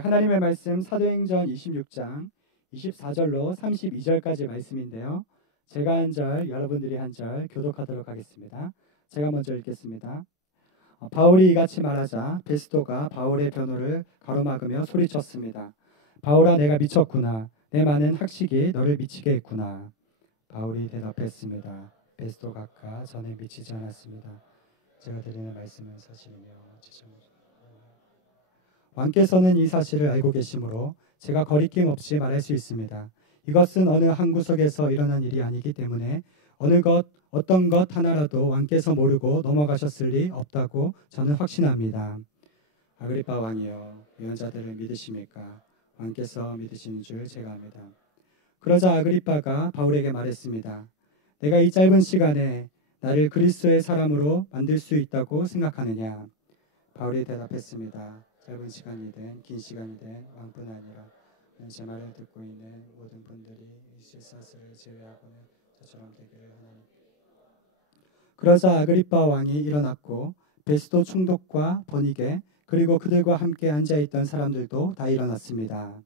하나님의 말씀 사도행전 26장 24절로 32절까지 말씀인데요. 제가 한 절, 여러분들이 한 절 교독하도록 하겠습니다. 제가 먼저 읽겠습니다. 바울이 이같이 말하자 베스도가 바울의 변호를 가로막으며 소리쳤습니다. 바울아, 내가 미쳤구나. 내 많은 학식이 너를 미치게 했구나. 바울이 대답했습니다. 베스도 각하, 전에 미치지 않았습니다. 제가 드리는 말씀은 사실이며 왕께서는 이 사실을 알고 계시므로 제가 거리낌 없이 말할 수 있습니다. 이것은 어느 한 구석에서 일어난 일이 아니기 때문에 어떤 것 하나라도 왕께서 모르고 넘어가셨을 리 없다고 저는 확신합니다. 아그리빠 왕이여, 예언자들을 믿으십니까? 왕께서 믿으시는 줄 제가 압니다. 그러자 아그리빠가 바울에게 말했습니다. 내가 이 짧은 시간에 나를 그리스도의 사람으로 만들 수 있다고 생각하느냐? 바울이 대답했습니다. 짧은 시간이든 긴 시간이든 왕뿐 아니라 제 말을 듣고 있는 모든 분들이 실사스를 제외하고는 저처럼 되기를 하나님. 그러자 아그리빠 왕이 일어났고 베스도 총독과 버니게 그리고 그들과 함께 앉아있던 사람들도 다 일어났습니다.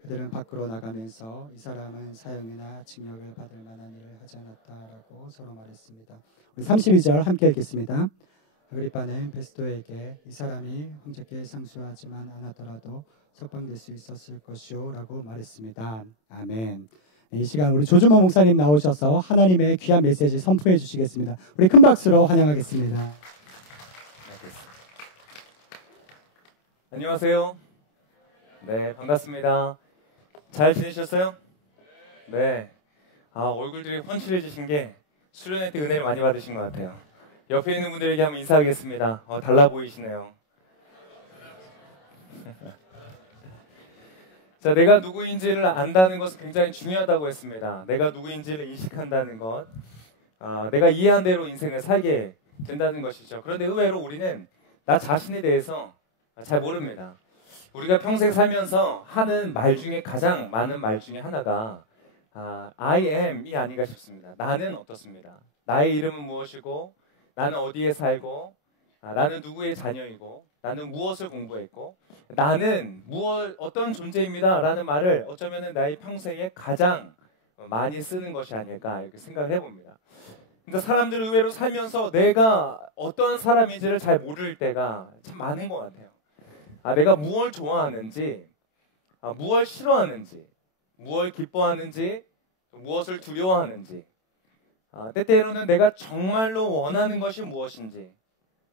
그들은 밖으로 나가면서 이 사람은 사형이나 징역을 받을 만한 일을 하지 않았다라고 서로 말했습니다. 우리 32절 함께 읽겠습니다. 아그리빠는 베스도에게 이 사람이 황제께 상수하지만 않았더라도 석방될 수 있었을 것이오 라고 말했습니다. 아멘. 이 시간 우리 조주모 목사님 나오셔서 하나님의 귀한 메시지 선포해 주시겠습니다. 우리 큰 박수로 환영하겠습니다. 안녕하세요. 네, 반갑습니다. 잘 지내셨어요? 네. 얼굴들이 헌칠해지신 게 수련회 때 은혜를 많이 받으신 것 같아요. 옆에 있는 분들에게 한번 인사하겠습니다. 달라 보이시네요. 자, 내가 누구인지를 안다는 것은 굉장히 중요하다고 했습니다. 내가 누구인지를 인식한다는 것, 내가 이해한 대로 인생을 살게 된다는 것이죠. 그런데 의외로 우리는 나 자신에 대해서 잘 모릅니다. 우리가 평생 살면서 하는 말 중에 가장 많은 말 중에 하나가 I am이 아닌가 싶습니다. 나는 어떻습니다. 나의 이름은 무엇이고, 나는 어디에 살고, 나는 누구의 자녀이고, 나는 무엇을 공부했고, 나는 어떤 존재입니다 라는 말을 어쩌면 나의 평생에 가장 많이 쓰는 것이 아닐까 이렇게 생각을 해봅니다. 그러니까 사람들 의외로 살면서 내가 어떤 사람인지를 잘 모를 때가 참 많은 것 같아요. 내가 무엇을 좋아하는지, 무엇을 싫어하는지, 무엇을 기뻐하는지, 무엇을 두려워하는지, 때때로는 내가 정말로 원하는 것이 무엇인지,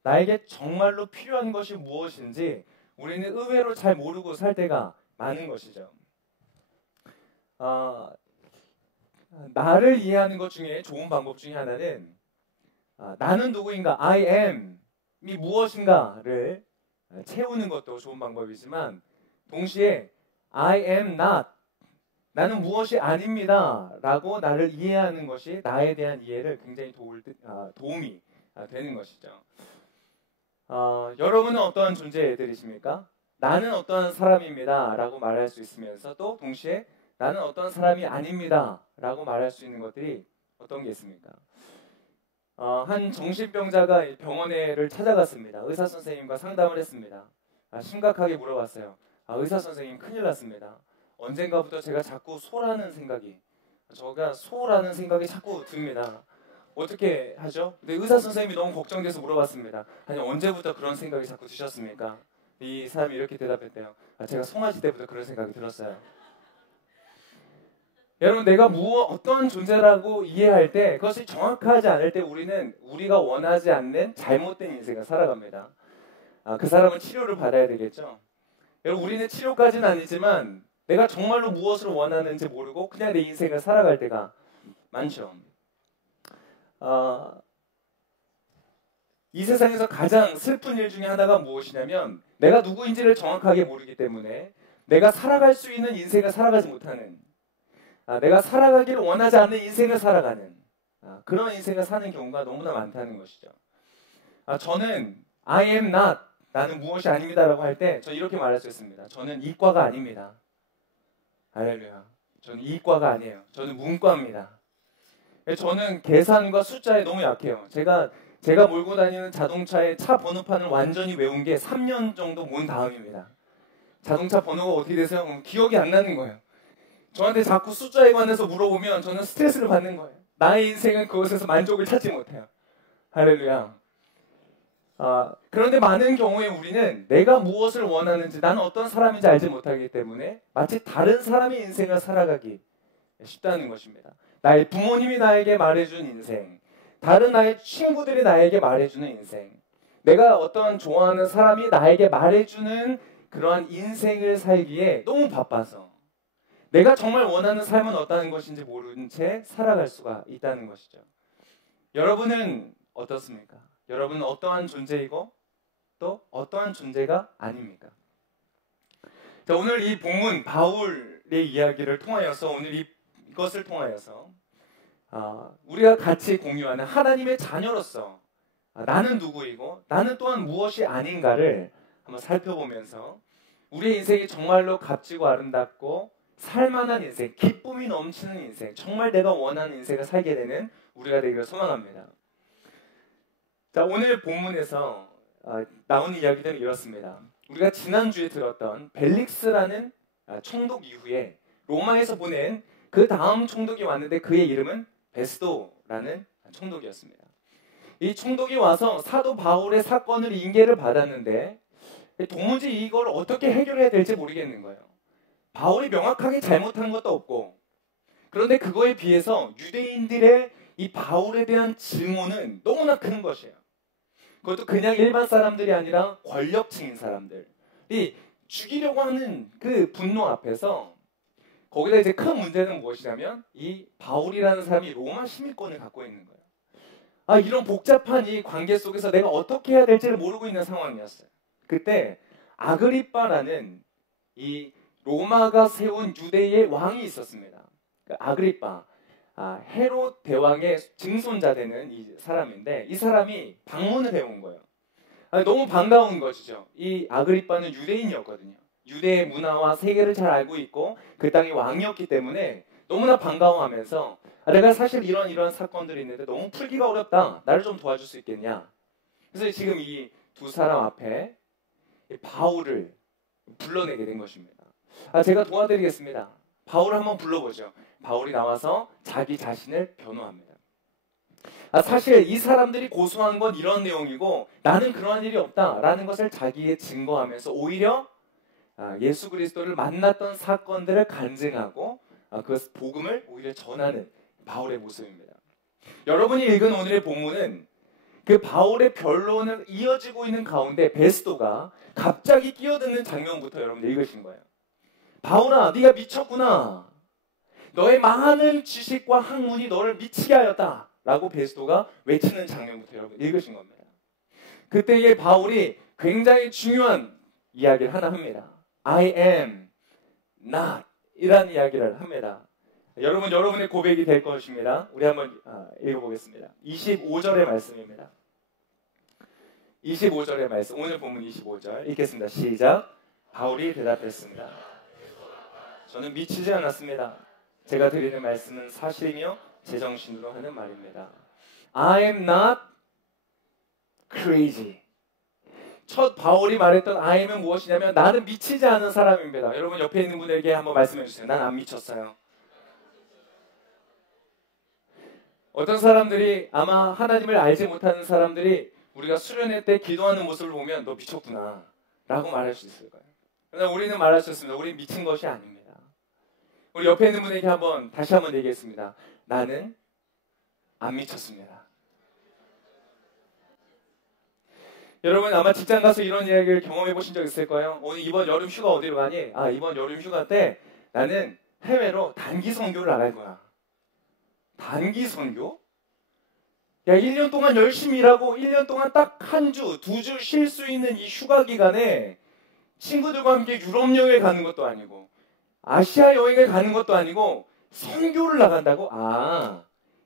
나에게 정말로 필요한 것이 무엇인지 우리는 의외로 잘 모르고 살 때가 많은 것이죠. 나를 이해하는 것 중에 좋은 방법 중에 하나는 나는 누구인가, I am이 무엇인가를 채우는 것도 좋은 방법이지만 동시에 I am not, 나는 무엇이 아닙니다 라고 나를 이해하는 것이 나에 대한 이해를 굉장히 도움이 되는 것이죠. 여러분은 어떠한 존재들이십니까? 나는 어떠한 사람입니다 라고 말할 수 있으면서 또 동시에 나는 어떠한 사람이 아닙니다 라고 말할 수 있는 것들이 어떤 게 있습니까? 한 정신병자가 병원에를 찾아갔습니다. 의사 선생님과 상담을 했습니다. 심각하게 물어봤어요. 의사 선생님, 큰일 났습니다. 언젠가부터 제가 자꾸 소라는 생각이 자꾸 듭니다. 어떻게 하죠? 근데 의사 선생님이 너무 걱정돼서 물어봤습니다. 아니, 언제부터 그런 생각이 자꾸 드셨습니까? 이 사람이 이렇게 대답했대요. 제가 송아지 때부터 그런 생각이 들었어요. 여러분, 내가 어떤 존재라고 이해할 때, 그것이 정확하지 않을 때 우리가 원하지 않는 잘못된 인생을 살아갑니다. 그 사람은 치료를 받아야 되겠죠. 여러분, 우리는 치료까지는 아니지만 내가 정말로 무엇을 원하는지 모르고 그냥 내 인생을 살아갈 때가 많죠. 이 세상에서 가장 슬픈 일 중에 하나가 무엇이냐면 내가 누구인지를 정확하게 모르기 때문에 내가 살아갈 수 있는 인생을 살아가지 못하는, 내가 살아가기를 원하지 않는 인생을 살아가는 그런 인생을 사는 경우가 너무나 많다는 것이죠. 저는 I am not, 나는 무엇이 아닙니다 라고 할 때 저는 이렇게 말할 수 있습니다. 저는 이과가 아닙니다. 할렐루야. 저는 이과가 아니에요. 저는 문과입니다. 저는 계산과 숫자에 너무 약해요. 제가 몰고 다니는 자동차의 차 번호판을 완전히 외운 게 3년 정도 몬 다음입니다. 자동차 번호가 어떻게 되세요? 그럼 기억이 안 나는 거예요. 저한테 자꾸 숫자에 관해서 물어보면 저는 스트레스를 받는 거예요. 나의 인생은 그것에서 만족을 찾지 못해요. 할렐루야. 그런데 많은 경우에 우리는 내가 무엇을 원하는지, 나는 어떤 사람인지 알지 못하기 때문에 마치 다른 사람의 인생을 살아가기 쉽다는 것입니다. 나의 부모님이 나에게 말해준 인생, 다른 나의 친구들이 나에게 말해주는 인생, 내가 어떤 좋아하는 사람이 나에게 말해주는 그러한 인생을 살기에 너무 바빠서 내가 정말 원하는 삶은 어떤 것인지 모르는 채 살아갈 수가 있다는 것이죠. 여러분은 어떻습니까? 여러분은 어떠한 존재이고 또 어떠한 존재가 아닙니까? 자, 오늘 이 본문 바울의 이야기를 통하여서, 오늘 이것을 통하여서 우리가 같이 공유하는 하나님의 자녀로서 나는 누구이고 나는 또한 무엇이 아닌가를 한번 살펴보면서 우리의 인생이 정말로 값지고 아름답고 살만한 인생, 기쁨이 넘치는 인생, 정말 내가 원하는 인생을 살게 되는 우리가 되기를 소망합니다. 자, 오늘 본문에서 나오는 이야기들은 이렇습니다. 우리가 지난주에 들었던 벨릭스라는 총독 이후에 로마에서 보낸 그 다음 총독이 왔는데 그의 이름은 베스도라는 총독이었습니다. 이 총독이 와서 사도 바울의 사건을 인계를 받았는데 도무지 이걸 어떻게 해결해야 될지 모르겠는 거예요. 바울이 명확하게 잘못한 것도 없고, 그런데 그거에 비해서 유대인들의 이 바울에 대한 증오는 너무나 큰 것이에요. 그것도 그냥 일반 사람들이 아니라 권력층인 사람들이 죽이려고 하는 그 분노 앞에서, 거기다 이제 큰 문제는 무엇이냐면 이 바울이라는 사람이 로마 시민권을 갖고 있는 거예요. 이런 복잡한 이 관계 속에서 내가 어떻게 해야 될지를 모르고 있는 상황이었어요. 그때 아그리빠라는 이 로마가 세운 유대의 왕이 있었습니다. 아그리빠, 헤롯 대왕의 증손자 되는 이 사람인데, 이 사람이 방문을 해온 거예요. 너무 반가운 것이죠. 이 아그리빠는 유대인이었거든요. 유대의 문화와 세계를 잘 알고 있고 그 땅의 왕이었기 때문에 너무나 반가워하면서 내가 사실 이런 사건들이 있는데 너무 풀기가 어렵다. 나를 좀 도와줄 수 있겠냐. 그래서 지금 이 두 사람 앞에 바울을 불러내게 된 것입니다. 제가 도와드리겠습니다. 바울을 한번 불러보죠. 바울이 나와서 자기 자신을 변호합니다. 사실 이 사람들이 고소한 건 이런 내용이고 나는 그러한 일이 없다라는 것을 자기의 증거하면서 오히려 예수 그리스도를 만났던 사건들을 간증하고 그 복음을 오히려 전하는 바울의 모습입니다. 여러분이 읽은 오늘의 본문은 그 바울의 변론을 이어지고 있는 가운데 베스도가 갑자기 끼어드는 장면부터 여러분 읽으신 거예요. 바울아, 네가 미쳤구나. 너의 많은 지식과 학문이 너를 미치게 하였다. 라고 베스도가 외치는 장면부터 여러분 읽으신 겁니다. 그때의 바울이 굉장히 중요한 이야기를 하나 합니다. I am not 이라는 이야기를 합니다. 여러분의 고백이 될 것입니다. 우리 한번 읽어보겠습니다. 25절의 말씀입니다. 25절의 말씀, 오늘 본문 25절 읽겠습니다. 시작. 바울이 대답했습니다. 저는 미치지 않았습니다. 제가 드리는 말씀은 사실이며 제정신으로 하는 말입니다. I am not crazy. 첫 바울이 말했던 I am은 무엇이냐면 나는 미치지 않은 사람입니다. 여러분 옆에 있는 분에게 한번 말씀해 주세요. 난 안 미쳤어요. 어떤 사람들이, 아마 하나님을 알지 못하는 사람들이 우리가 수련회 때 기도하는 모습을 보면 너 미쳤구나 라고 말할 수 있을 거예요. 그러나 우리는 말할 수 있습니다. 우리는 미친 것이 아닙니다. 우리 옆에 있는 분에게 다시 한번 얘기했습니다. 나는 안 미쳤습니다. 여러분 아마 직장 가서 이런 이야기를 경험해 보신 적 있을 거예요. 오늘 이번 여름 휴가 어디로 가니? 이번 여름 휴가 때 나는 해외로 단기 선교를 나갈 거야. 단기 선교? 야, 1년 동안 열심히 일하고 1년 동안 딱 한 주, 2주 쉴 수 있는 이 휴가 기간에 친구들과 함께 유럽 여행을 가는 것도 아니고 아시아 여행을 가는 것도 아니고 선교를 나간다고?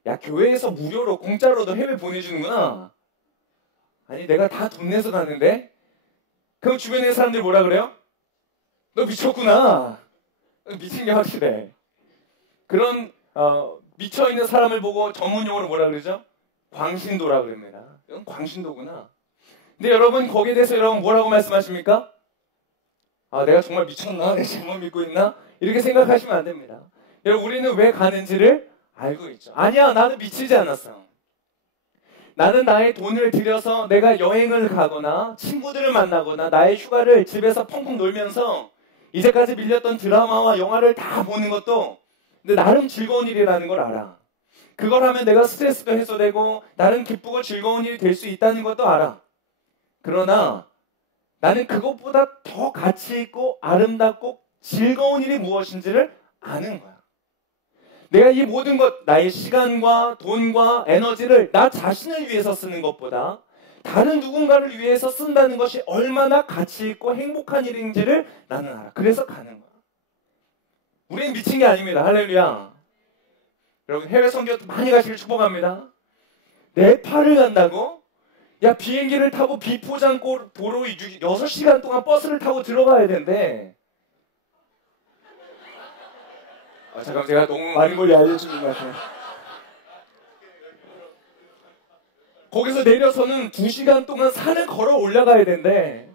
야, 교회에서 무료로 공짜로도 해외 보내주는구나. 아니, 내가 다 돈 내서 갔는데? 그럼 주변의 사람들이 뭐라 그래요? 너 미쳤구나. 미친 게 확실해. 그런 미쳐있는 사람을 보고 전문용어로 뭐라 그러죠? 광신도라 그럽니다. 이건 광신도구나. 근데 여러분 거기에 대해서 여러분 뭐라고 말씀하십니까? 아, 내가 정말 미쳤나? 내가 잘못 믿고 있나? 이렇게 생각하시면 안 됩니다. 여러분, 우리는 왜 가는지를 알고 있죠. 아니야, 나는 미치지 않았어. 나는 나의 돈을 들여서 내가 여행을 가거나 친구들을 만나거나 나의 휴가를 집에서 펑펑 놀면서 이제까지 밀렸던 드라마와 영화를 다 보는 것도 근데 나름 즐거운 일이라는 걸 알아. 그걸 하면 내가 스트레스도 해소되고 나름 기쁘고 즐거운 일이 될 수 있다는 것도 알아. 그러나 나는 그것보다 더 가치 있고 아름답고 즐거운 일이 무엇인지를 아는 거야. 내가 이 모든 것, 나의 시간과 돈과 에너지를 나 자신을 위해서 쓰는 것보다 다른 누군가를 위해서 쓴다는 것이 얼마나 가치 있고 행복한 일인지를 나는 알아. 그래서 가는 거야. 우리는 미친 게 아닙니다. 할렐루야. 여러분, 해외 선교 많이 가시길 축복합니다. 네팔을 간다고? 야, 비행기를 타고 비포장고 도로 6시간 동안 버스를 타고 들어가야 된대. 잠깐만, 제가 너무 많은 걸 알려주는 것 같아요. 거기서 내려서는 2시간 동안 산을 걸어 올라가야 된대.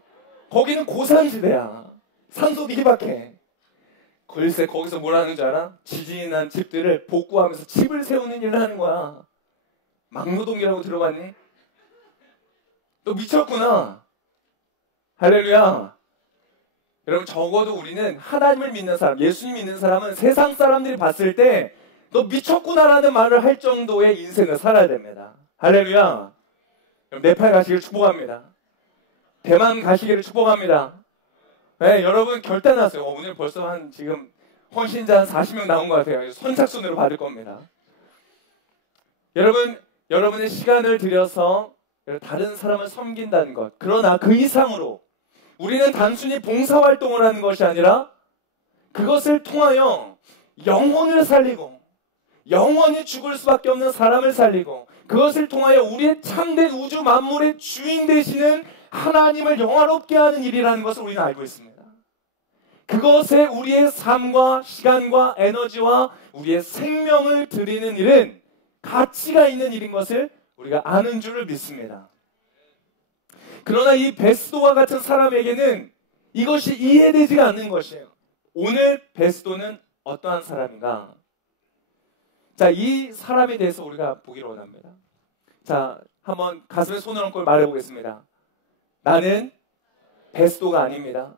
거기는 고산지대야. 산속이 희박해. 글쎄, 거기서 뭘 하는 줄 알아? 지진이 난 집들을 복구하면서 집을 세우는 일을 하는 거야. 막노동이라고 들어봤니? 너 미쳤구나. 할렐루야. 여러분, 적어도 우리는 하나님을 믿는 사람, 예수님 믿는 사람은 세상 사람들이 봤을 때 너 미쳤구나라는 말을 할 정도의 인생을 살아야 됩니다. 할렐루야. 네팔 가시기를 축복합니다. 대만 가시기를 축복합니다. 네, 여러분 결단하세요. 오늘 벌써 지금 헌신자 한 40명 나온 것 같아요. 선착순으로 받을 겁니다. 여러분의 시간을 들여서 다른 사람을 섬긴다는 것. 그러나 그 이상으로 우리는 단순히 봉사활동을 하는 것이 아니라 그것을 통하여 영혼을 살리고 영원히 죽을 수밖에 없는 사람을 살리고 그것을 통하여 우리의 참된 우주 만물의 주인 되시는 하나님을 영화롭게 하는 일이라는 것을 우리는 알고 있습니다. 그것에 우리의 삶과 시간과 에너지와 우리의 생명을 드리는 일은 가치가 있는 일인 것을 우리가 아는 줄을 믿습니다. 그러나 이 베스도와 같은 사람에게는 이것이 이해되지가 않는 것이에요. 오늘 베스도는 어떠한 사람인가? 자, 이 사람에 대해서 우리가 보기를 원합니다. 자, 한번 가슴에 손을 얹고 말해보겠습니다. 나는 베스도가 아닙니다.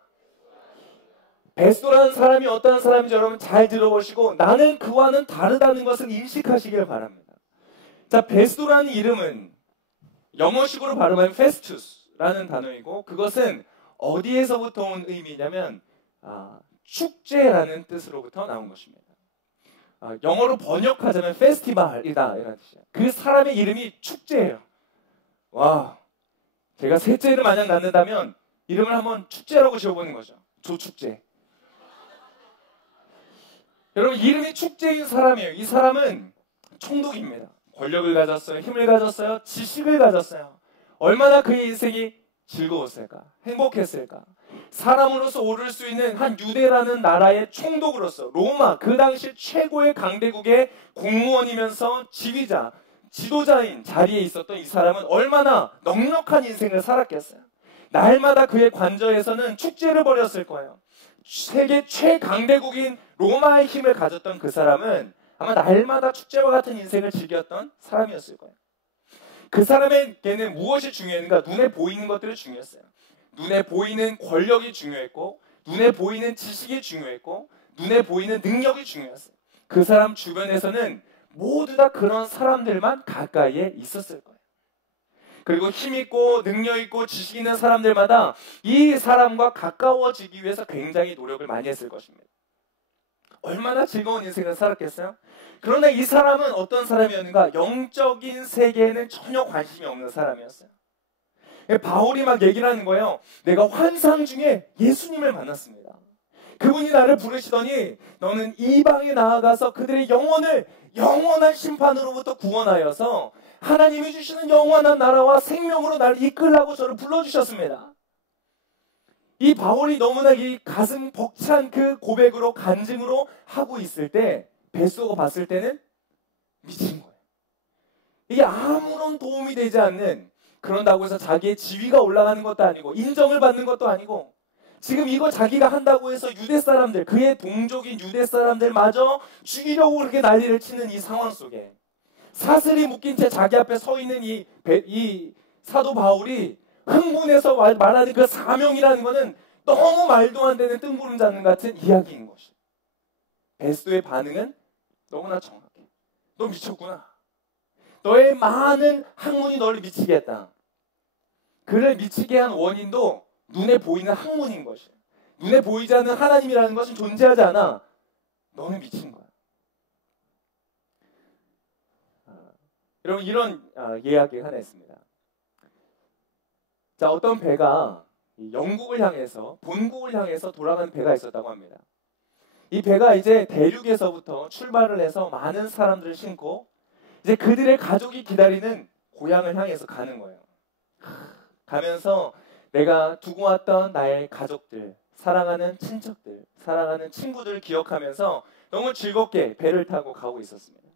베스도라는 사람이 어떠한 사람인지 여러분 잘 들어보시고 나는 그와는 다르다는 것을 인식하시길 바랍니다. 자, 베스도라는 이름은 영어식으로 발음하면 페스투스라는 단어이고 그것은 어디에서부터 온 의미냐면 축제라는 뜻으로부터 나온 것입니다. 영어로 번역하자면 페스티벌이다 이런 뜻이에요. 그 사람의 이름이 축제예요. 와, 제가 셋째를 만약 낳는다면 이름을 한번 축제라고 지어보는 거죠. 조축제. 여러분, 이름이 축제인 사람이에요. 이 사람은 총독입니다. 권력을 가졌어요. 힘을 가졌어요. 지식을 가졌어요. 얼마나 그의 인생이 즐거웠을까? 행복했을까? 사람으로서 오를 수 있는 한 유대라는 나라의 총독으로서 로마 그 당시 최고의 강대국의 공무원이면서 지휘자, 지도자인 자리에 있었던 이 사람은 얼마나 넉넉한 인생을 살았겠어요. 날마다 그의 관저에서는 축제를 벌였을 거예요. 세계 최강대국인 로마의 힘을 가졌던 그 사람은 아마 날마다 축제와 같은 인생을 즐겼던 사람이었을 거예요. 그 사람에게는 무엇이 중요했는가? 눈에 보이는 것들이 중요했어요. 눈에 보이는 권력이 중요했고 눈에 보이는 지식이 중요했고 눈에 보이는 능력이 중요했어요. 그 사람 주변에서는 모두 다 그런 사람들만 가까이에 있었을 거예요. 그리고 힘있고 능력있고 지식 있는 사람들마다 이 사람과 가까워지기 위해서 굉장히 노력을 많이 했을 것입니다. 얼마나 즐거운 인생을 살았겠어요? 그러나 이 사람은 어떤 사람이었는가? 영적인 세계에는 전혀 관심이 없는 사람이었어요. 바울이 막 얘기를 하는 거예요. 내가 환상 중에 예수님을 만났습니다. 그분이 나를 부르시더니 너는 이방에 나아가서 그들의 영혼을 영원한 심판으로부터 구원하여서 하나님이 주시는 영원한 나라와 생명으로 나를 이끌라고 저를 불러주셨습니다. 이 바울이 너무나 이 가슴 벅찬 그 고백으로 간증으로 하고 있을 때 베스도가 봤을 때는 미친 거예요. 이게 아무런 도움이 되지 않는, 그런다고 해서 자기의 지위가 올라가는 것도 아니고 인정을 받는 것도 아니고 지금 이거 자기가 한다고 해서 유대 사람들, 그의 동족인 유대 사람들마저 죽이려고 그렇게 난리를 치는 이 상황 속에 사슬이 묶인 채 자기 앞에 서 있는 이 사도 바울이 흥분해서 말하는 그 사명이라는 것은 너무 말도 안 되는 뜬구름 잡는 같은 이야기인 것이. 베스도의 반응은 너무나 정확해. 너 미쳤구나. 너의 많은 학문이 너를 미치게 했다. 그를 미치게 한 원인도 눈에 보이는 학문인 것이야. 눈에 보이지 않는 하나님이라는 것은 존재하지 않아. 너는 미친 거야. 여러분, 이런 이야기가 하나 있습니다. 자, 어떤 배가 영국을 향해서, 본국을 향해서 돌아가는 배가 있었다고 합니다. 이 배가 이제 대륙에서부터 출발을 해서 많은 사람들을 싣고 이제 그들의 가족이 기다리는 고향을 향해서 가는 거예요. 가면서 내가 두고 왔던 나의 가족들, 사랑하는 친척들, 사랑하는 친구들을 기억하면서 너무 즐겁게 배를 타고 가고 있었습니다.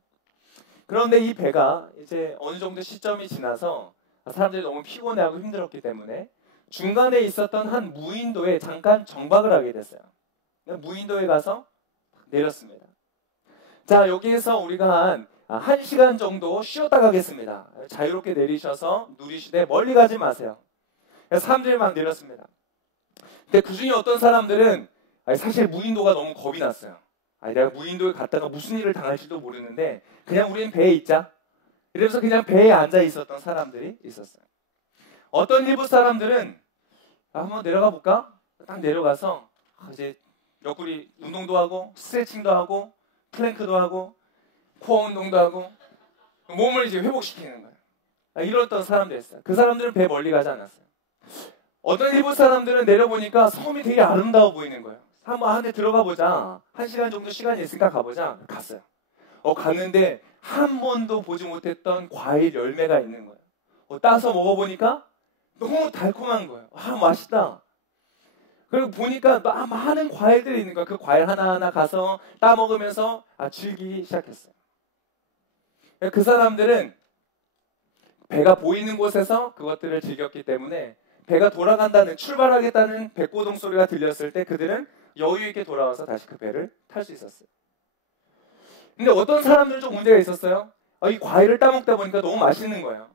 그런데 이 배가 이제 어느 정도 시점이 지나서 사람들이 너무 피곤해하고 힘들었기 때문에 중간에 있었던 한 무인도에 잠깐 정박을 하게 됐어요. 무인도에 가서 내렸습니다. 자, 여기에서 우리가 한 1시간 정도 쉬었다 가겠습니다. 자유롭게 내리셔서 누리시되 멀리 가지 마세요. 사람들이 막 내렸습니다. 근데 그 중에 어떤 사람들은 사실 무인도가 너무 겁이 났어요. 내가 무인도에 갔다가 무슨 일을 당할지도 모르는데 그냥 우리는 배에 있자. 이러면서 그냥 배에 앉아 있었던 사람들이 있었어요. 어떤 일부 사람들은 한번 내려가 볼까? 딱 내려가서 이제 옆구리 운동도 하고 스트레칭도 하고 플랭크도 하고 코어 운동도 하고 몸을 이제 회복시키는 거예요. 이랬던 사람들 있어요. 그 사람들은 배 멀리 가지 않았어요. 어떤 일부 사람들은 내려보니까 섬이 되게 아름다워 보이는 거예요. 한번 안에 들어가 보자. 1시간 정도 시간이 있으니까 가보자. 갔어요. 갔는데 한 번도 보지 못했던 과일 열매가 있는 거예요. 따서 먹어보니까 너무 달콤한 거예요. 맛있다. 그리고 보니까 많은 과일들이 있는 거예요. 그 과일 하나하나 가서 따먹으면서 즐기기 시작했어요. 그 사람들은 배가 보이는 곳에서 그것들을 즐겼기 때문에 배가 돌아간다는, 출발하겠다는 백고동 소리가 들렸을 때 그들은 여유 있게 돌아와서 다시 그 배를 탈 수 있었어요. 근데 어떤 사람들은 좀 문제가 있었어요. 이 과일을 따먹다 보니까 너무 맛있는 거예요.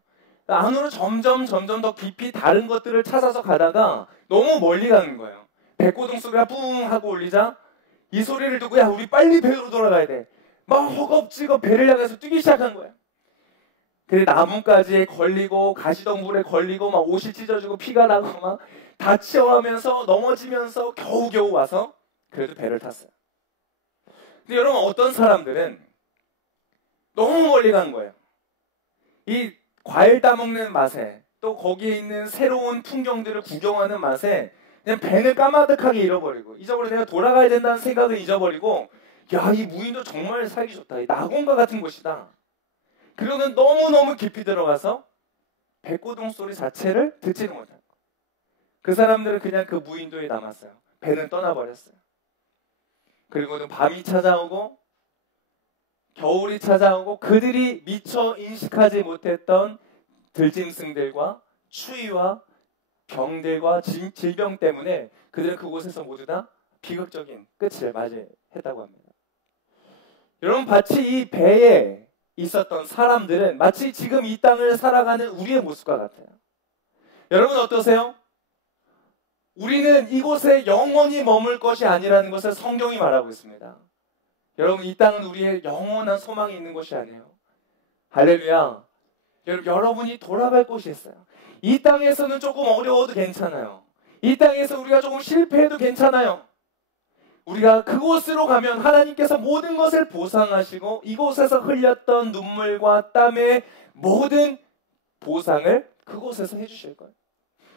안으로 점점 더 깊이 다른 것들을 찾아서 가다가 너무 멀리 가는 거예요. 백고동 소리가 뿡 하고 울리자 이 소리를 듣고 야, 우리 빨리 배로 돌아가야 돼. 막 허겁지겁 배를 향해서 뛰기 시작한 거예요. 근데 나뭇가지에 걸리고 가시덤불에 걸리고 막 옷이 찢어지고 피가 나고 막 다치어가면서 넘어지면서 겨우겨우 와서 그래도 배를 탔어요. 근데 여러분, 어떤 사람들은 너무 멀리 간 거예요. 이 과일 따먹는 맛에 또 거기에 있는 새로운 풍경들을 구경하는 맛에 그냥 배는 까마득하게 잃어버리고 내가 돌아가야 된다는 생각을 잊어버리고 야, 이 무인도 정말 살기 좋다. 이 낙원과 같은 곳이다. 그러고는 너무너무 깊이 들어가서 백고동 소리 자체를 듣지는 못하고 그 사람들은 그냥 그 무인도에 남았어요. 배는 떠나버렸어요. 그리고는 밤이 찾아오고 겨울이 찾아오고 그들이 미처 인식하지 못했던 들짐승들과 추위와 병들과 질병 때문에 그들은 그곳에서 모두 다 비극적인 끝을 맞이했다고 합니다. 여러분, 마치 이 배에 있었던 사람들은 마치 지금 이 땅을 살아가는 우리의 모습과 같아요. 여러분 어떠세요? 우리는 이곳에 영원히 머물 것이 아니라는 것을 성경이 말하고 있습니다. 여러분, 이 땅은 우리의 영원한 소망이 있는 곳이 아니에요. 할렐루야. 여러분이 돌아갈 곳이 있어요. 이 땅에서는 조금 어려워도 괜찮아요. 이 땅에서 우리가 조금 실패해도 괜찮아요. 우리가 그곳으로 가면 하나님께서 모든 것을 보상하시고 이곳에서 흘렸던 눈물과 땀의 모든 보상을 그곳에서 해주실 거예요.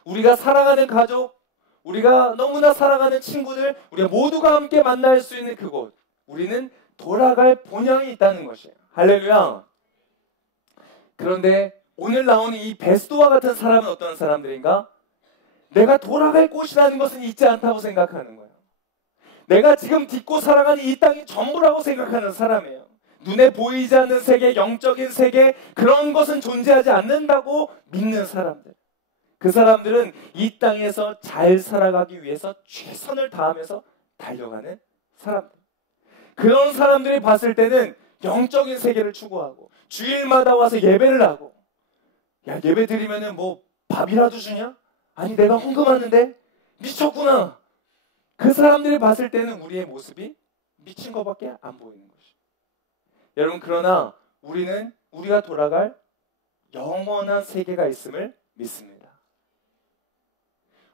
우리가 사랑하는 가족, 우리가 너무나 사랑하는 친구들, 우리가 모두가 함께 만날 수 있는 그곳, 우리는 돌아갈 본향이 있다는 것이에요. 할렐루야. 그런데 오늘 나오는 이 베스도와 같은 사람은 어떤 사람들인가? 내가 돌아갈 곳이라는 것은 있지 않다고 생각하는 거예요. 내가 지금 딛고 살아가는 이 땅이 전부라고 생각하는 사람이에요. 눈에 보이지 않는 세계, 영적인 세계, 그런 것은 존재하지 않는다고 믿는 사람들. 그 사람들은 이 땅에서 잘 살아가기 위해서 최선을 다하면서 달려가는 사람들. 그런 사람들이 봤을 때는 영적인 세계를 추구하고 주일마다 와서 예배를 하고, 야, 예배 드리면은 뭐 밥이라도 주냐? 아니, 내가 헌금하는데? 미쳤구나. 그 사람들이 봤을 때는 우리의 모습이 미친 것밖에 안 보이는 것이죠. 여러분, 그러나 우리는 우리가 돌아갈 영원한 세계가 있음을 믿습니다.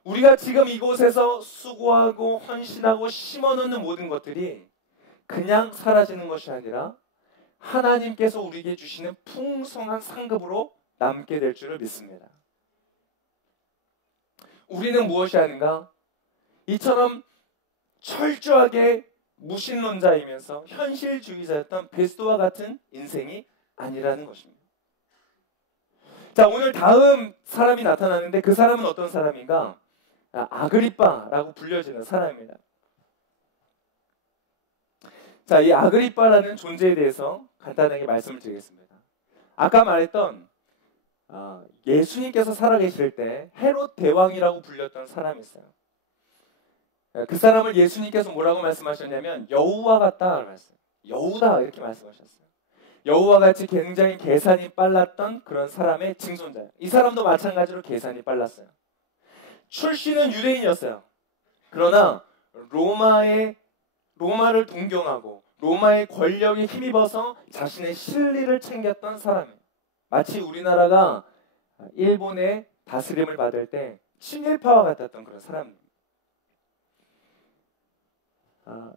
우리가 지금 이곳에서 수고하고 헌신하고 심어놓는 모든 것들이 그냥 사라지는 것이 아니라 하나님께서 우리에게 주시는 풍성한 상급으로 남게 될 줄을 믿습니다. 우리는 무엇이 아닌가? 이처럼 철저하게 무신론자이면서 현실주의자였던 베스도와 같은 인생이 아니라는 것입니다. 자, 오늘 다음 사람이 나타나는데 그 사람은 어떤 사람인가? 아그리빠라고 불려지는 사람입니다. 자, 이 아그리빠라는 존재에 대해서 간단하게 말씀을 드리겠습니다. 아까 말했던 예수님께서 살아계실 때 헤롯 대왕이라고 불렸던 사람이 있어요. 그 사람을 예수님께서 뭐라고 말씀하셨냐면 여우와 같다 말씀. 여우다 이렇게 말씀하셨어요. 여우와 같이 굉장히 계산이 빨랐던 그런 사람의 징손자예요. 이 사람도 마찬가지로 계산이 빨랐어요. 출신은 유대인이었어요. 그러나 로마를 동경하고 로마의 권력에 힘입어서 자신의 실리를 챙겼던 사람이에요. 마치 우리나라가 일본의 다스림을 받을 때 친일파와 같았던 그런 사람입니다.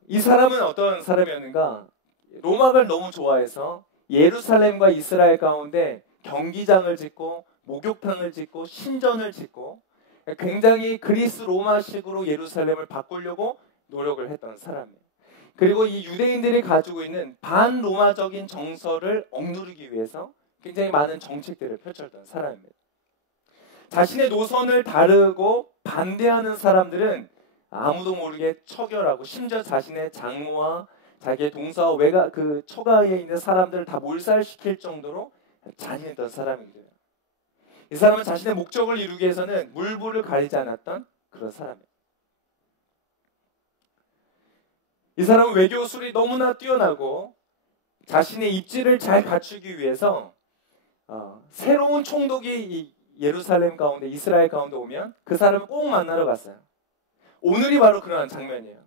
이 사람은 어떤 사람이었는가? 로마를 너무 좋아해서 예루살렘과 이스라엘 가운데 경기장을 짓고 목욕탕을 짓고 신전을 짓고 굉장히 그리스 로마식으로 예루살렘을 바꾸려고 노력을 했던 사람이에요. 그리고 이 유대인들이 가지고 있는 반로마적인 정서를 억누르기 위해서 굉장히 많은 정책들을 펼쳤던 사람입니다. 자신의 노선을 다르고 반대하는 사람들은 아무도 모르게 처결하고 심지어 자신의 장모와 자기의 동서와 그 처가에 있는 사람들을 다 몰살시킬 정도로 잔인했던 사람이거든요. 이 사람은 자신의 목적을 이루기 위해서는 물불을 가리지 않았던 그런 사람이에요. 이 사람은 외교술이 너무나 뛰어나고 자신의 입지를 잘 갖추기 위해서 새로운 총독이 이 예루살렘 가운데 이스라엘 가운데 오면 그 사람을 꼭 만나러 갔어요. 오늘이 바로 그러한 장면이에요.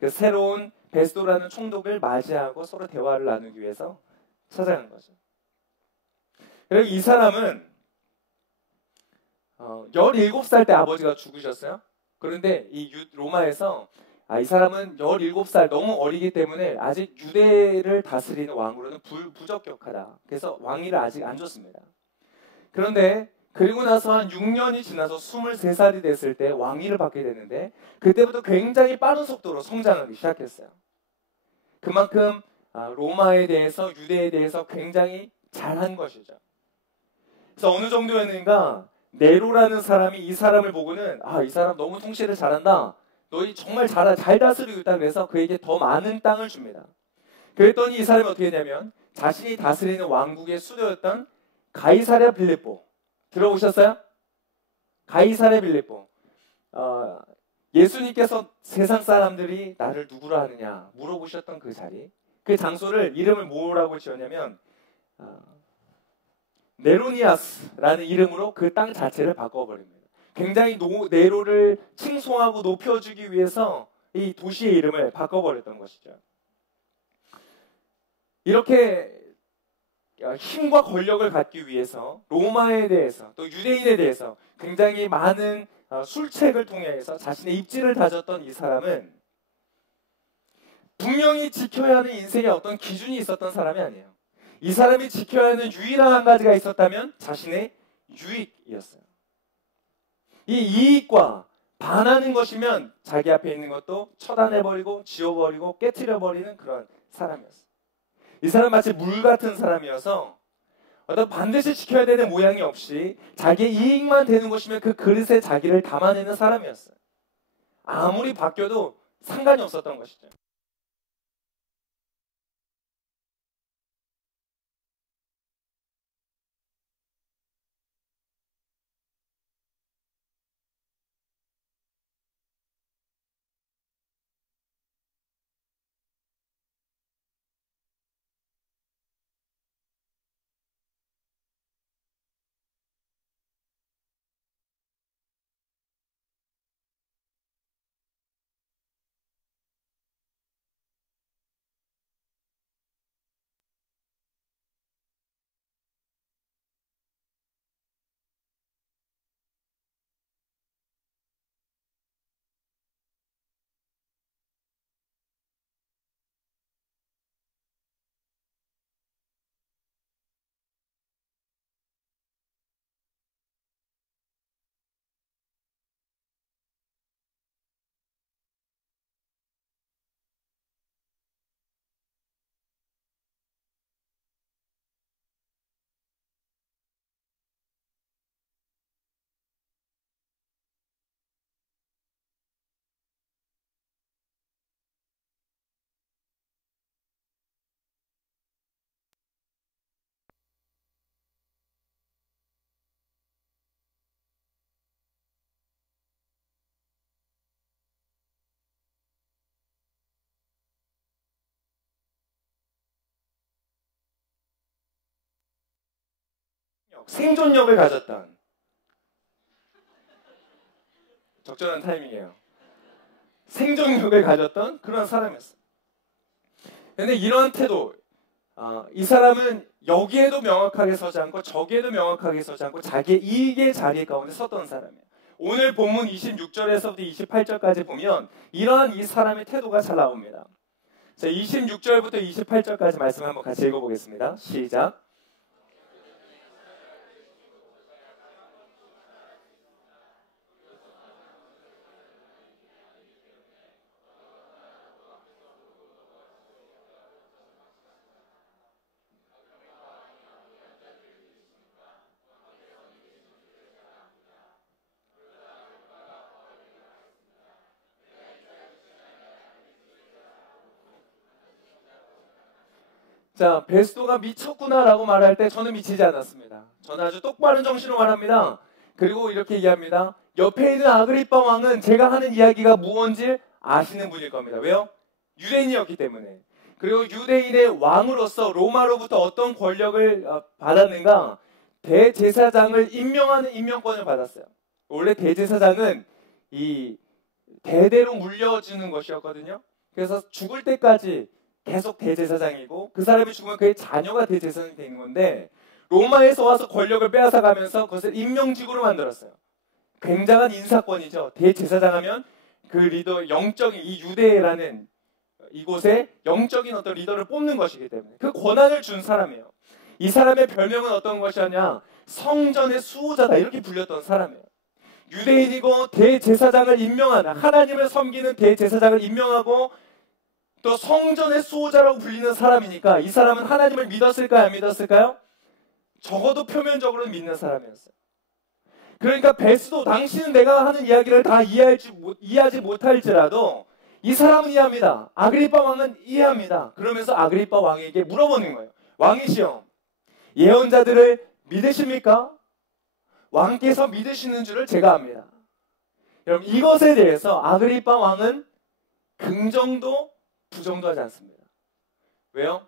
그 새로운 베스도라는 총독을 맞이하고 서로 대화를 나누기 위해서 찾아간 거죠. 그리고 이 사람은 17살 때 아버지가 죽으셨어요. 그런데 이 로마에서 이 사람은 17살 너무 어리기 때문에 아직 유대를 다스리는 왕으로는 부적격하다. 그래서 왕위를 아직 안 줬습니다. 그런데 그리고 나서 한 6년이 지나서 23살이 됐을 때 왕위를 받게 되는데 그때부터 굉장히 빠른 속도로 성장하기 시작했어요. 그만큼 로마에 대해서 유대에 대해서 굉장히 잘한 것이죠. 그래서 어느 정도였는가 네로라는 사람이 이 사람을 보고는 이 사람 너무 통치를 잘한다. 너희 정말 잘 다스리고 있다. 그래서 그에게 더 많은 땅을 줍니다. 그랬더니 이 사람이 어떻게 했냐면 자신이 다스리는 왕국의 수도였던 가이사랴 빌립보 들어보셨어요? 가이사랴 빌립보. 예수님께서 세상 사람들이 나를 누구라 하느냐 물어보셨던 그 자리, 그 장소를 이름을 뭐라고 지었냐면 네로니아스라는 이름으로 그 땅 자체를 바꿔버립니다. 굉장히 네로를 칭송하고 높여주기 위해서 이 도시의 이름을 바꿔버렸던 것이죠. 이렇게 힘과 권력을 갖기 위해서 로마에 대해서 또 유대인에 대해서 굉장히 많은 술책을 통해서 자신의 입지를 다졌던 이 사람은 분명히 지켜야 하는 인생에 어떤 기준이 있었던 사람이 아니에요. 이 사람이 지켜야 하는 유일한 한 가지가 있었다면 자신의 유익이었어요. 이 이익과 반하는 것이면 자기 앞에 있는 것도 처단해버리고 지워버리고 깨트려버리는 그런 사람이었어요. 이 사람 마치 물 같은 사람이어서 어떤 반드시 지켜야 되는 모양이 없이 자기의 이익만 되는 것이면 그 그릇에 자기를 담아내는 사람이었어요. 아무리 바뀌어도 상관이 없었던 것이죠. 생존력을 가졌던, 적절한 타이밍이에요. 생존력을 가졌던 그런 사람이었어요. 근데 이런 태도, 이 사람은 여기에도 명확하게 서지 않고 저기에도 명확하게 서지 않고 자기의 이익의 자리 가운데 섰던 사람이에요. 오늘 본문 26절에서부터 28절까지 보면 이러한 이 사람의 태도가 잘 나옵니다. 자, 26절부터 28절까지 말씀 한번 같이 읽어보겠습니다. 시작. 자, 베스도가 미쳤구나라고 말할 때 저는 미치지 않았습니다. 저는 아주 똑바른 정신으로 말합니다. 그리고 이렇게 얘기합니다. 옆에 있는 아그리빠 왕은 제가 하는 이야기가 무언지 아시는 분일 겁니다. 왜요? 유대인이었기 때문에. 그리고 유대인의 왕으로서 로마로부터 어떤 권력을 받았는가? 대제사장을 임명하는 임명권을 받았어요. 원래 대제사장은 이 대대로 물려주는 것이었거든요. 그래서 죽을 때까지 계속 대제사장이고 그 사람이 죽으면 그의 자녀가 대제사장이 되는 건데 로마에서 와서 권력을 빼앗아가면서 그것을 임명직으로 만들었어요. 굉장한 인사권이죠. 대제사장 하면 그 리더, 영적인 이 유대라는 이곳에 영적인 어떤 리더를 뽑는 것이기 때문에 그 권한을 준 사람이에요. 이 사람의 별명은 어떤 것이었냐? 성전의 수호자다 이렇게 불렸던 사람이에요. 유대인이고 대제사장을 임명하는, 하나님을 섬기는 대제사장을 임명하고 또 성전의 수호자라고 불리는 사람이니까 이 사람은 하나님을 믿었을까요? 안 믿었을까요? 적어도 표면적으로는 믿는 사람이었어요. 그러니까 베스도, 당신은 내가 하는 이야기를 다 이해하지 못할지라도 이 사람은 이해합니다. 아그리빠 왕은 이해합니다. 그러면서 아그리빠 왕에게 물어보는 거예요. 왕이시여, 예언자들을 믿으십니까? 왕께서 믿으시는 줄을 제가 압니다. 여러분, 이것에 대해서 아그리빠 왕은 긍정도 부정도 하지 않습니다. 왜요?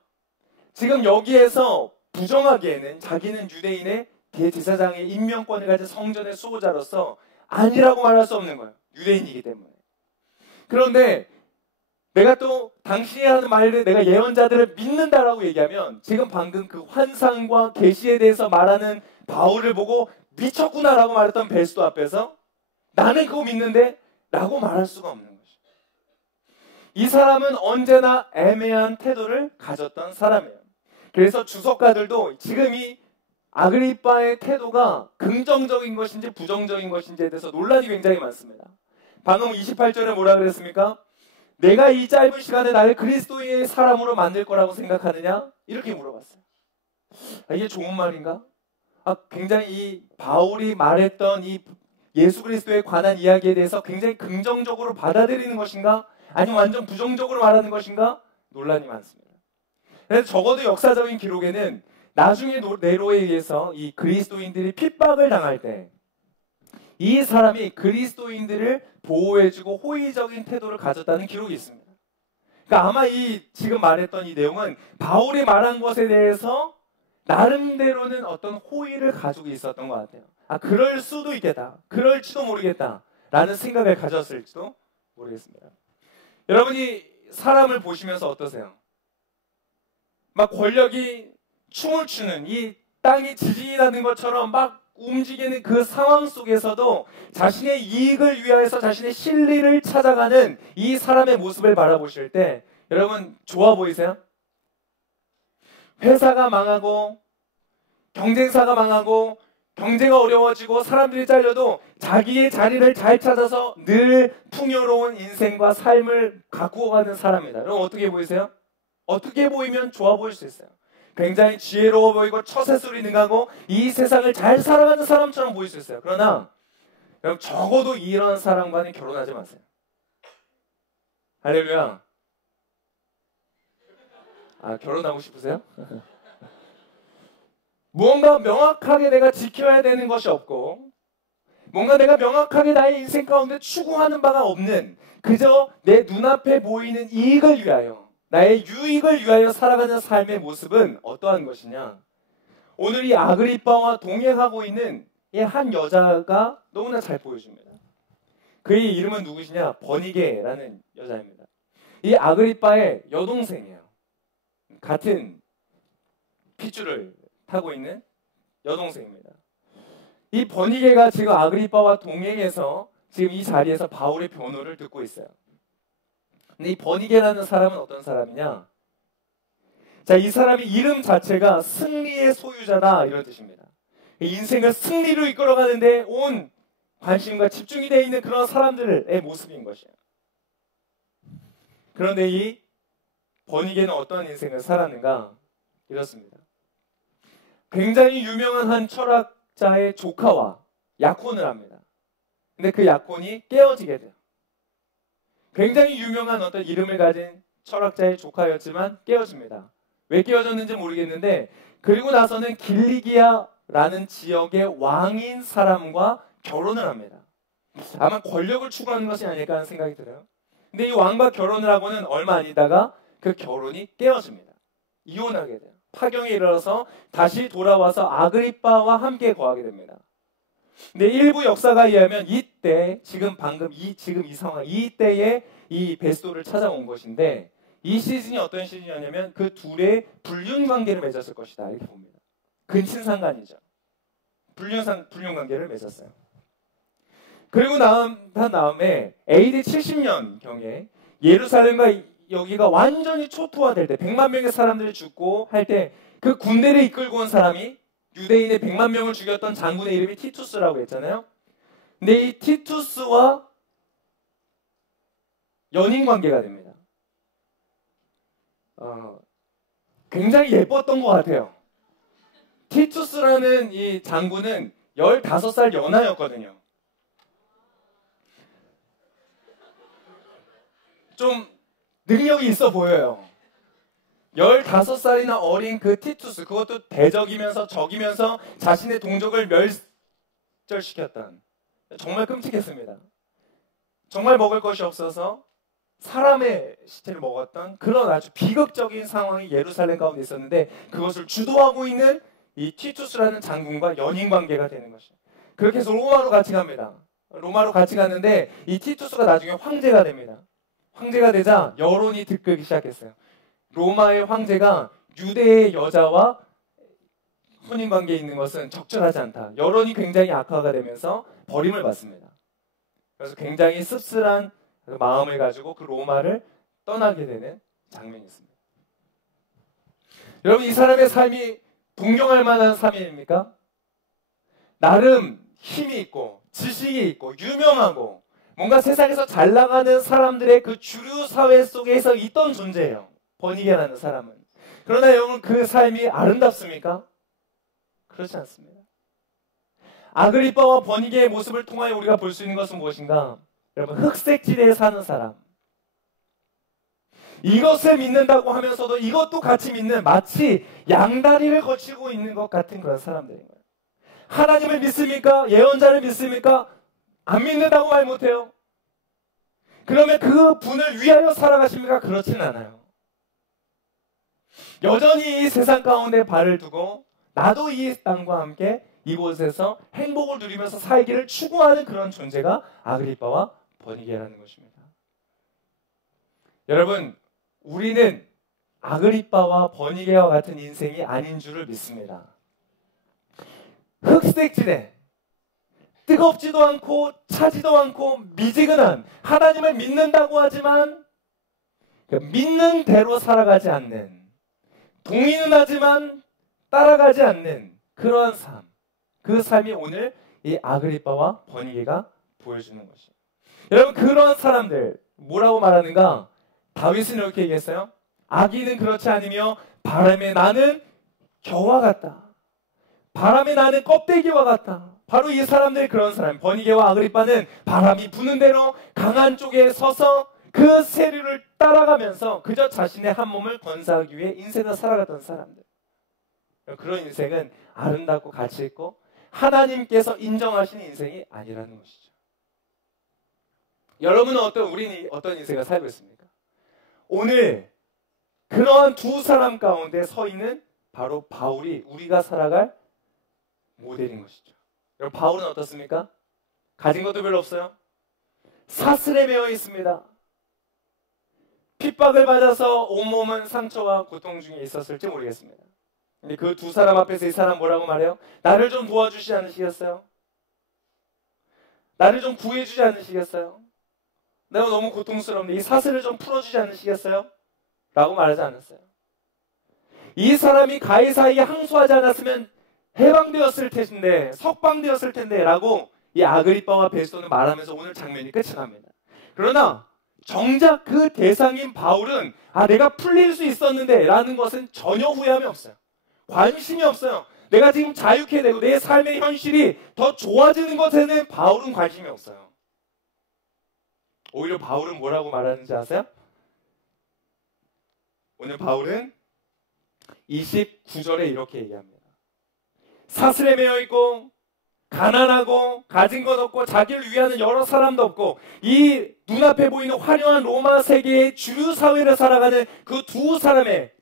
지금 여기에서 부정하기에는 자기는 유대인의 대제사장의 임명권을 가진 성전의 수호자로서 아니라고 말할 수 없는 거예요. 유대인이기 때문에. 그런데 내가 또 당신이 하는 말을 내가 예언자들을 믿는다라고 얘기하면 지금 방금 그 환상과 계시에 대해서 말하는 바울을 보고 미쳤구나라고 말했던 베스도 앞에서 나는 그거 믿는데 라고 말할 수가 없는 거예요. 이 사람은 언제나 애매한 태도를 가졌던 사람이에요. 그래서 주석가들도 지금 이 아그리빠의 태도가 긍정적인 것인지 부정적인 것인지에 대해서 논란이 굉장히 많습니다. 방금 28절에 뭐라 그랬습니까? 내가 이 짧은 시간에 나를 그리스도의 사람으로 만들 거라고 생각하느냐? 이렇게 물어봤어요. 이게 좋은 말인가? 굉장히 이 바울이 말했던 이 예수 그리스도에 관한 이야기에 대해서 굉장히 긍정적으로 받아들이는 것인가? 아니면 완전 부정적으로 말하는 것인가? 논란이 많습니다. 그래서 적어도 역사적인 기록에는 나중에 네로에 의해서 이 그리스도인들이 핍박을 당할 때 이 사람이 그리스도인들을 보호해주고 호의적인 태도를 가졌다는 기록이 있습니다. 그러니까 아마 이 지금 말했던 이 내용은 바울이 말한 것에 대해서 나름대로는 어떤 호의를 가지고 있었던 것 같아요. 그럴 수도 있겠다. 그럴지도 모르겠다. 라는 생각을 가졌을지도 모르겠습니다. 여러분이 사람을 보시면서 어떠세요? 막 권력이 춤을 추는 이 땅이 지진이 나는 것처럼 막 움직이는 그 상황 속에서도 자신의 이익을 위하여서 자신의 실리를 찾아가는 이 사람의 모습을 바라보실 때 여러분 좋아 보이세요? 회사가 망하고 경쟁사가 망하고 경제가 어려워지고 사람들이 잘려도 자기의 자리를 잘 찾아서 늘 풍요로운 인생과 삶을 가꾸어 가는 사람이다. 여러분 어떻게 보이세요? 어떻게 보이면 좋아 보일 수 있어요? 굉장히 지혜로워 보이고 처세술이 능하고 이 세상을 잘 살아가는 사람처럼 보일 수 있어요. 그러나 여러분 적어도 이런 사람과는 결혼하지 마세요. 할렐루야. 결혼하고 싶으세요? 무언가 명확하게 내가 지켜야 되는 것이 없고 뭔가 내가 명확하게 나의 인생 가운데 추구하는 바가 없는 그저 내 눈앞에 보이는 이익을 위하여 나의 유익을 위하여 살아가는 삶의 모습은 어떠한 것이냐? 오늘 이 아그리빠와 동행하고 있는 이 한 여자가 너무나 잘 보여줍니다. 그의 이름은 누구시냐? 버니게라는 여자입니다. 이 아그리빠의 여동생이에요. 같은 핏줄을 타고 있는 여동생입니다. 이 버니게가 지금 아그리빠와 동행해서 지금 이 자리에서 바울의 변호를 듣고 있어요. 근데 이 버니게라는 사람은 어떤 사람이냐? 자, 이 사람의 이름 자체가 승리의 소유자다 이런 뜻입니다. 인생을 승리로 이끌어가는데 온 관심과 집중이 되어 있는 그런 사람들의 모습인 것이에요. 그런데 이 버니게는 어떤 인생을 살았는가? 이렇습니다. 굉장히 유명한 한 철학자의 조카와 약혼을 합니다. 근데 그 약혼이 깨어지게 돼요. 굉장히 유명한 어떤 이름을 가진 철학자의 조카였지만 깨어집니다. 왜 깨어졌는지 모르겠는데, 그리고 나서는 길리기아라는 지역의 왕인 사람과 결혼을 합니다. 아마 권력을 추구하는 것이 아닐까 하는 생각이 들어요. 근데 이 왕과 결혼을 하고는 얼마 안 있다가 그 결혼이 깨어집니다. 이혼하게 돼요. 파경에 이르러서 다시 돌아와서 아그리빠와 함께 거하게 됩니다. 근데 일부 역사가에 의하면 이때 지금 이 상황, 이때에 이 베스도를 찾아온 것인데, 이 시즌이 어떤 시즌이었냐면 그 둘의 불륜 관계를 맺었을 것이다 이렇게 봅니다. 근친상간이죠. 불륜 관계를 맺었어요. 그리고 다음에 AD 70년 경에 예루살렘과 여기가 완전히 초토화될 때 100만 명의 사람들이 죽고 할 때 그 군대를 이끌고 온 사람이 유대인의 100만 명을 죽였던 장군의 이름이 티투스라고 했잖아요. 근데 이 티투스와 연인 관계가 됩니다. 굉장히 예뻤던 것 같아요. 티투스라는 이 장군은 15살 연하였거든요. 좀 능력이 있어 보여요. 15살이나 어린 그 티투스, 그것도 대적이면서 적이면서 자신의 동족을 멸절시켰던, 정말 끔찍했습니다. 정말 먹을 것이 없어서 사람의 시체를 먹었던 그런 아주 비극적인 상황이 예루살렘 가운데 있었는데, 그것을 주도하고 있는 이 티투스라는 장군과 연인 관계가 되는 것이에요. 그렇게 해서 로마로 같이 갑니다. 로마로 같이 갔는데 이 티투스가 나중에 황제가 됩니다. 황제가 되자 여론이 들끓기 시작했어요. 로마의 황제가 유대의 여자와 혼인 관계에 있는 것은 적절하지 않다. 여론이 굉장히 악화가 되면서 버림을 받습니다. 그래서 굉장히 씁쓸한 마음을 가지고 그 로마를 떠나게 되는 장면이 있습니다. 여러분, 이 사람의 삶이 동경할 만한 삶입니까? 나름 힘이 있고 지식이 있고 유명하고 뭔가 세상에서 잘 나가는 사람들의 그 주류 사회 속에서 있던 존재예요. 버니게라는 사람은. 그러나 여러분, 그 삶이 아름답습니까? 그렇지 않습니다. 아그리빠와 버니게의 모습을 통하여 우리가 볼 수 있는 것은 무엇인가? 여러분, 흑색지대에 사는 사람, 이것을 믿는다고 하면서도 이것도 같이 믿는, 마치 양다리를 거치고 있는 것 같은 그런 사람들인 거예요. 하나님을 믿습니까? 예언자를 믿습니까? 안 믿는다고 말 못해요. 그러면 그 분을 위하여 살아가십니까? 그렇지는 않아요. 여전히 이 세상 가운데 발을 두고 나도 이 땅과 함께 이곳에서 행복을 누리면서 살기를 추구하는 그런 존재가 아그리빠와 버니게라는 것입니다. 여러분, 우리는 아그리빠와 버니게와 같은 인생이 아닌 줄을 믿습니다. 흑색지대, 뜨겁지도 않고 차지도 않고 미지근한, 하나님을 믿는다고 하지만 믿는 대로 살아가지 않는, 동의는 하지만 따라가지 않는 그러한 삶, 그 삶이 오늘 이 아그리빠와 버니게가 보여주는 것이에요. 여러분, 그런 사람들 뭐라고 말하는가? 다윗은 이렇게 얘기했어요. 악인은 그렇지 않으며 바람에 나는 겨와 같다. 바람에 나는 껍데기와 같다. 바로 이 사람들이 그런 사람. 버니게와 아그리빠는 바람이 부는 대로 강한 쪽에 서서 그 세류를 따라가면서 그저 자신의 한 몸을 건사하기 위해 인생을 살아갔던 사람들. 그런 인생은 아름답고 가치 있고 하나님께서 인정하시는 인생이 아니라는 것이죠. 여러분은 우리는 어떤 인생을 살고 있습니까? 오늘 그러한 두 사람 가운데 서 있는 바로 바울이 우리가 살아갈 모델인 것이죠. 여러분, 바울은 어떻습니까? 가진 것도 별로 없어요. 사슬에 매여 있습니다. 핍박을 받아서 온몸은 상처와 고통 중에 있었을지 모르겠습니다. 근데 그 두 사람 앞에서 이 사람 뭐라고 말해요? 나를 좀 도와주지 않으시겠어요? 나를 좀 구해주지 않으시겠어요? 내가 너무 고통스러운데 이 사슬을 좀 풀어주지 않으시겠어요? 라고 말하지 않았어요. 이 사람이 가해사에게 항소하지 않았으면 해방되었을 텐데, 석방되었을 텐데 라고 이 아그리빠와 베스도는 말하면서 오늘 장면이 끝이 납니다. 그러나 정작 그 대상인 바울은 내가 풀릴 수 있었는데 라는 것은 전혀 후회함이 없어요. 관심이 없어요. 내가 지금 자유케 되고 내 삶의 현실이 더 좋아지는 것에는 바울은 관심이 없어요. 오히려 바울은 뭐라고 말하는지 아세요? 오늘 바울은 29절에 이렇게 얘기합니다. 사슬에 매여 있고 가난하고 가진 것 없고 자기를 위하는 여러 사람도 없고 이 눈앞에 보이는 화려한 로마 세계의 주류 사회를 살아가는 그 두 사람의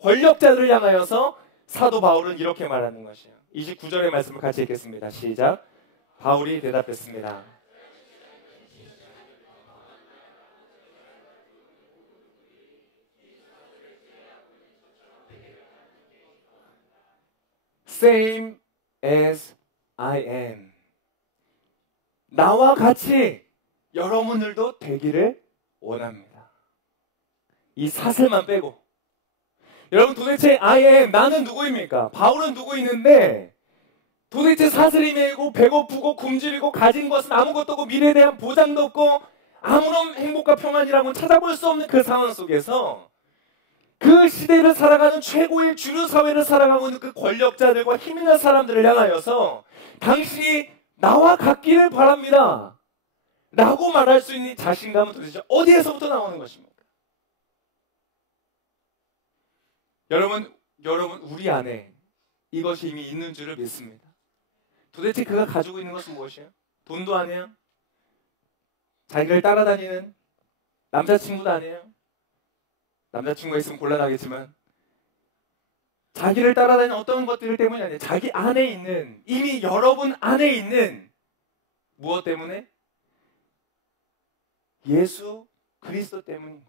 권력자들을 향하여서 사도 바울은 이렇게 말하는 것이에요. 29절의 말씀을 같이 읽겠습니다. 시작. 바울이 대답했습니다. Same as I am. 나와 같이 여러분들도 되기를 원합니다. 이 사슬만 빼고. 여러분, 도대체 I am, 나는 누구입니까? 바울은 누구있는데 도대체 사슬이 매이고 배고프고 굶주리고 가진 것은 아무것도 없고 미래에 대한 보장도 없고 아무런 행복과 평안이라고는 찾아볼 수 없는 그 상황 속에서 그 시대를 살아가는 최고의 주류 사회를 살아가고 있는 그 권력자들과 힘 있는 사람들을 향하여서 당신이 나와 같기를 바랍니다 라고 말할 수 있는 자신감은 도대체 어디에서부터 나오는 것입니까? 여러분 우리 안에 이것이 이미 있는 줄을 믿습니다. 도대체 그가 가지고 있는 것은 무엇이에요? 돈도 아니에요? 자기를 따라다니는 남자친구도 아니에요? 남자친구가 있으면 곤란하겠지만 자기를 따라다니는 어떤 것들 때문이 아니에요. 자기 안에 있는, 이미 여러분 안에 있는 무엇 때문에? 예수 그리스도 때문인 거예요.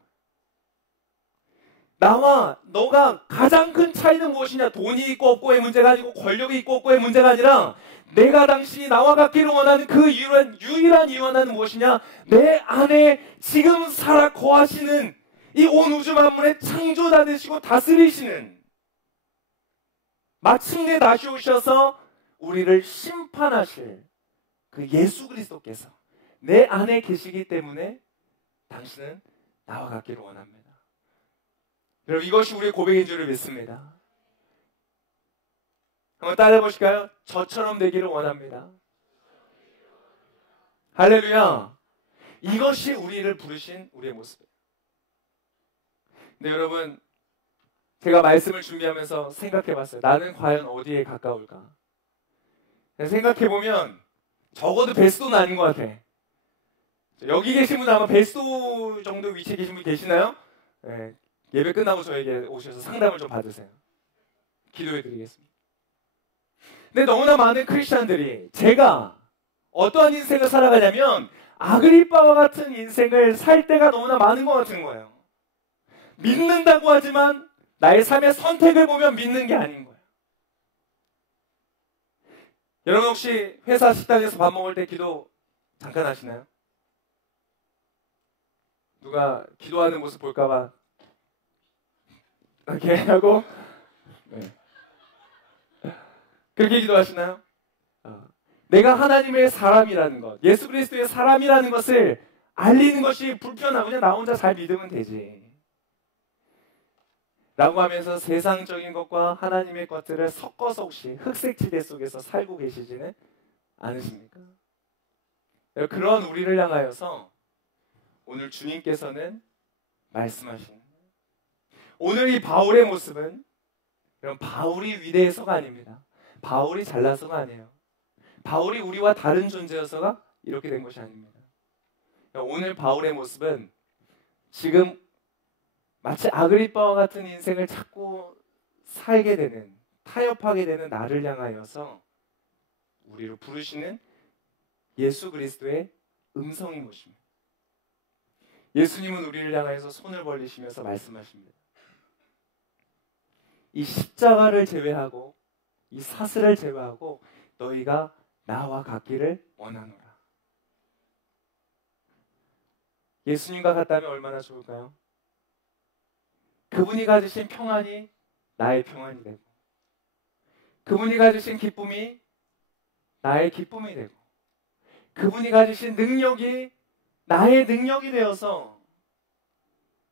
나와 너가 가장 큰 차이는 무엇이냐? 돈이 있고 없고의 문제가 아니고 권력이 있고 없고의 문제가 아니라 내가 당신이 나와 같기를 원하는 그 유일한 이유는 무엇이냐? 내 안에 지금 살아 거하시는 이 온 우주 만물의 창조자 되시고 다스리시는, 마침내 다시 오셔서 우리를 심판하실 그 예수 그리스도께서 내 안에 계시기 때문에 당신은 나와 같기를 원합니다. 여러분, 이것이 우리의 고백인 줄을 믿습니다. 한번 따라해 보실까요? 저처럼 되기를 원합니다. 할렐루야. 이것이 우리를 부르신 우리의 모습이에요. 근데 여러분, 제가 말씀을 준비하면서 생각해 봤어요. 나는 과연 어디에 가까울까? 생각해 보면 적어도 베스도는 아닌 것 같아. 여기 계신 분은 아마 베스도 정도 위치에 계신 분 계시나요? 네. 예배 끝나고 저에게 오셔서 상담을 좀 받으세요. 기도해 드리겠습니다. 근데 너무나 많은 크리스찬들이 제가 어떠한 인생을 살아가냐면 아그리빠와 같은 인생을 살 때가 너무나 많은 것 같은 거예요. 믿는다고 하지만 나의 삶의 선택을 보면 믿는 게 아닌 거예요. 여러분, 혹시 회사 식당에서 밥 먹을 때 기도 잠깐 하시나요? 누가 기도하는 모습 볼까봐 이렇게 하고, 네. 그렇게 기도하시나요? 내가 하나님의 사람이라는 것, 예수 그리스도의 사람이라는 것을 알리는 것이 불편하고 그냥 나 혼자 잘 믿으면 되지 라고 하면서 세상적인 것과 하나님의 것들을 섞어서 혹시 흑색지대 속에서 살고 계시지는 않으십니까? 그런 우리를 향하여서 오늘 주님께서는 말씀하시는, 오늘 이 바울의 모습은 여러분, 바울이 위대해서가 아닙니다. 바울이 잘나서가 아니에요. 바울이 우리와 다른 존재여서가 이렇게 된 것이 아닙니다. 오늘 바울의 모습은 지금 마치 아그리빠와 같은 인생을 찾고 살게 되는, 타협하게 되는 나를 향하여서 우리를 부르시는 예수 그리스도의 음성인 것입니다. 예수님은 우리를 향하여서 손을 벌리시면서 말씀하십니다. 이 십자가를 제외하고 이 사슬을 제외하고 너희가 나와 같기를 원하노라. 예수님과 같다면 얼마나 좋을까요? 그분이 가지신 평안이 나의 평안이 되고, 그분이 가지신 기쁨이 나의 기쁨이 되고, 그분이 가지신 능력이 나의 능력이 되어서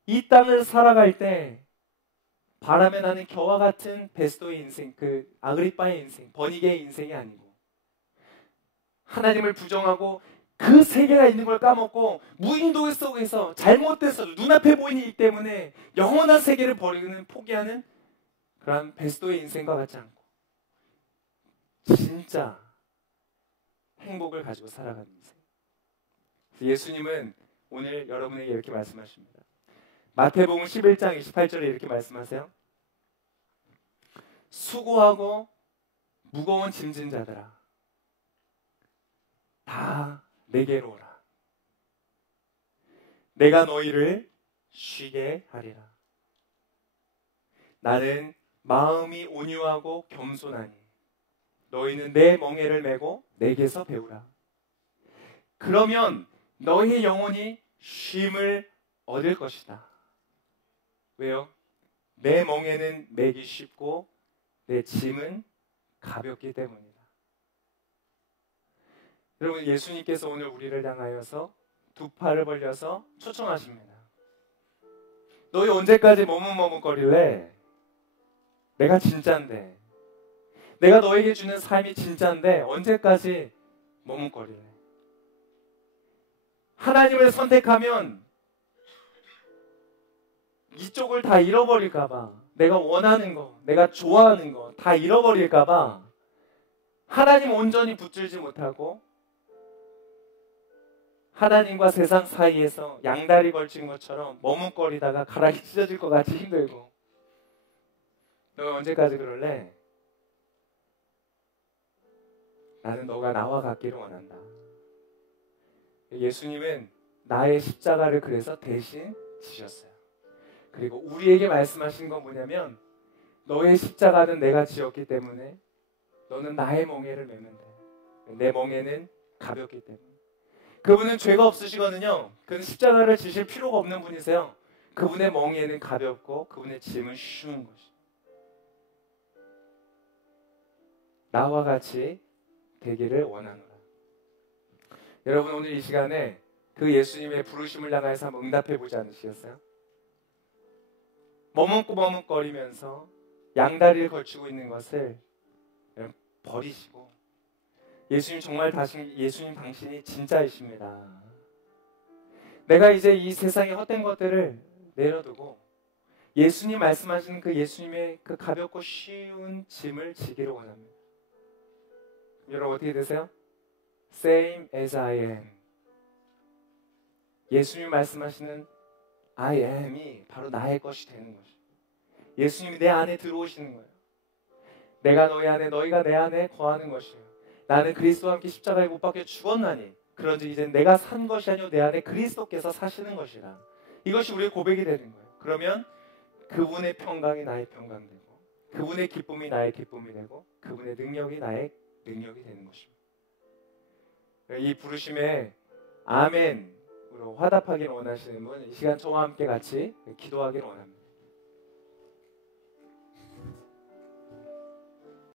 이 땅을 살아갈 때 바람에 나는 겨와 같은 베스도의 인생, 그 아그리빠의 인생, 버니게의 인생이 아니고, 하나님을 부정하고 그 세계가 있는 걸 까먹고 무인도 속에서 잘못돼서도 눈앞에 보이기 때문에 영원한 세계를 버리는, 포기하는 그런 베스도의 인생과 같지 않고 진짜 행복을 가지고 살아가는 인생. 예수님은 오늘 여러분에게 이렇게 말씀하십니다. 마태복음 11장 28절에 이렇게 말씀하세요. 수고하고 무거운 짐진 자들아, 다 내게로 오라. 내가 너희를 쉬게 하리라. 나는 마음이 온유하고 겸손하니 너희는 내 멍에를 메고 내게서 배우라. 그러면 너희 영혼이 쉼을 얻을 것이다. 왜요? 내 멍에는 매기 쉽고 내 짐은 가볍기 때문이다. 여러분, 예수님께서 오늘 우리를 향하여서 두 팔을 벌려서 초청하십니다. 너희 언제까지 머뭇머뭇거릴래? 내가 진짜인데, 내가 너에게 주는 삶이 진짜인데 언제까지 머뭇거릴래? 하나님을 선택하면 이쪽을 다 잃어버릴까봐, 내가 원하는 거, 내가 좋아하는 거 다 잃어버릴까봐 하나님 온전히 붙들지 못하고 하나님과 세상 사이에서 양다리 걸친 것처럼 머뭇거리다가 가락이 찢어질 것 같이 힘들고, 너 언제까지 그럴래? 나는 너가 나와 같기를 원한다. 예수님은 나의 십자가를 그래서 대신 지셨어요. 그리고 우리에게 말씀하신 건 뭐냐면, 너의 십자가는 내가 지었기 때문에 너는 나의 멍에를 메면 돼. 내 멍에는 가볍기 때문에. 그분은 죄가 없으시거든요. 그는 십자가를 지실 필요가 없는 분이세요. 그분의 멍에는 가볍고 그분의 짐은 쉬운 것이에요. 나와 같이 되기를 원하노라. 여러분, 오늘 이 시간에 그 예수님의 부르심을 향해서 한번 응답해 보지 않으시겠어요? 머뭇거리면서 양다리를 걸치고 있는 것을 버리시고, 예수님 당신이 진짜이십니다. 내가 이제 이 세상의 헛된 것들을 내려두고 예수님 말씀하시는 그 예수님의 그 가볍고 쉬운 짐을 지기를 원합니다. 여러분, 어떻게 되세요? Same as I am. 예수님 말씀하시는 I am이 바로 나의 것이 되는 것이에요. 예수님이 내 안에 들어오시는 거예요. 내가 너희 안에, 너희가 내 안에 거하는 것이에요. 나는 그리스도와 함께 십자가에 못 박혀 죽었나니 그런즉 이제 내가 산 것이 아니오 내 안에 그리스도께서 사시는 것이라. 이것이 우리의 고백이 되는 거예요. 그러면 그분의 평강이 나의 평강 되고, 그분의 기쁨이 나의 기쁨이 되고, 그분의 능력이 나의 능력이 되는 것입니다. 이 부르심에 아멘으로 화답하기를 원하시는 분, 이 시간 저와 함께 같이 기도하기를 원합니다.